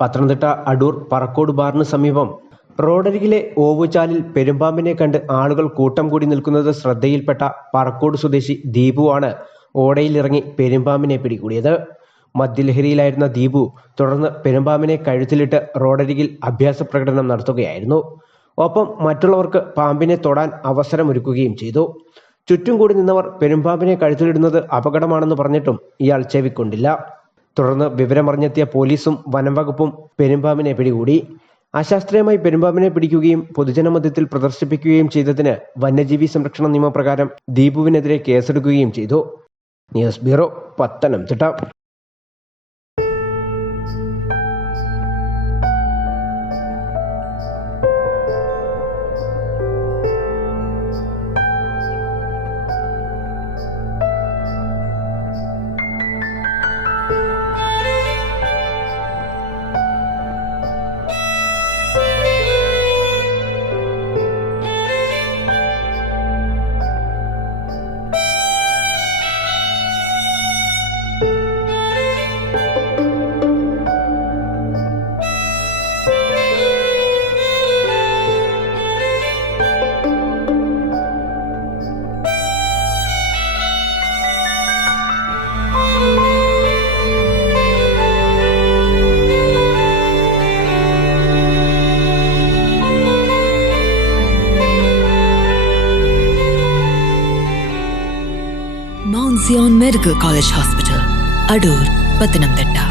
പത്തനംതിട്ട അടൂർ പറക്കോട് ബാറിന് സമീപം റോഡരികിലെ ഓവുചാലിൽ പെരുമ്പാമ്പിനെ കണ്ട് ആളുകൾ കൂട്ടം കൂടി നിൽക്കുന്നത് ശ്രദ്ധയിൽപ്പെട്ട പറക്കോട് സ്വദേശി ദീപുവാണ് ഓടയിലിറങ്ങി പെരുമ്പാമ്പിനെ പിടികൂടിയത്. മദ്യലഹരിയിലായിരുന്ന ദീപു തുടർന്ന് പെരുമ്പാമ്പിനെ കഴുത്തിലിട്ട് റോഡരികിൽ അഭ്യാസ പ്രകടനം നടത്തുകയായിരുന്നു. ഒപ്പം മറ്റുള്ളവർക്ക് പാമ്പിനെ തൊടാൻ അവസരമൊരുക്കുകയും ചെയ്തു. ചുറ്റും കൂടി നിന്നവർ പെരുമ്പാമ്പിനെ കഴുത്തിലിടുന്നത് അപകടമാണെന്ന് പറഞ്ഞിട്ടും ഇയാൾ ചെവിക്കൊണ്ടില്ല. തുടർന്ന് വിവരമറിഞ്ഞെത്തിയ പോലീസും വനംവകുപ്പും പെരുമ്പാമ്പിനെ പിടികൂടി. അശാസ്ത്രീയമായി പെരുമ്പാമ്പിനെ പിടിക്കുകയും പൊതുജനമധ്യത്തിൽ പ്രദർശിപ്പിക്കുകയും ചെയ്തതിന് വന്യജീവി സംരക്ഷണ നിയമപ്രകാരം ദീപുവിനെതിരെ കേസെടുക്കുകയും ചെയ്തു. News bureau, Pathanamthitta. Mount Zion Medical College Hospital, Adur, Pathanamthitta.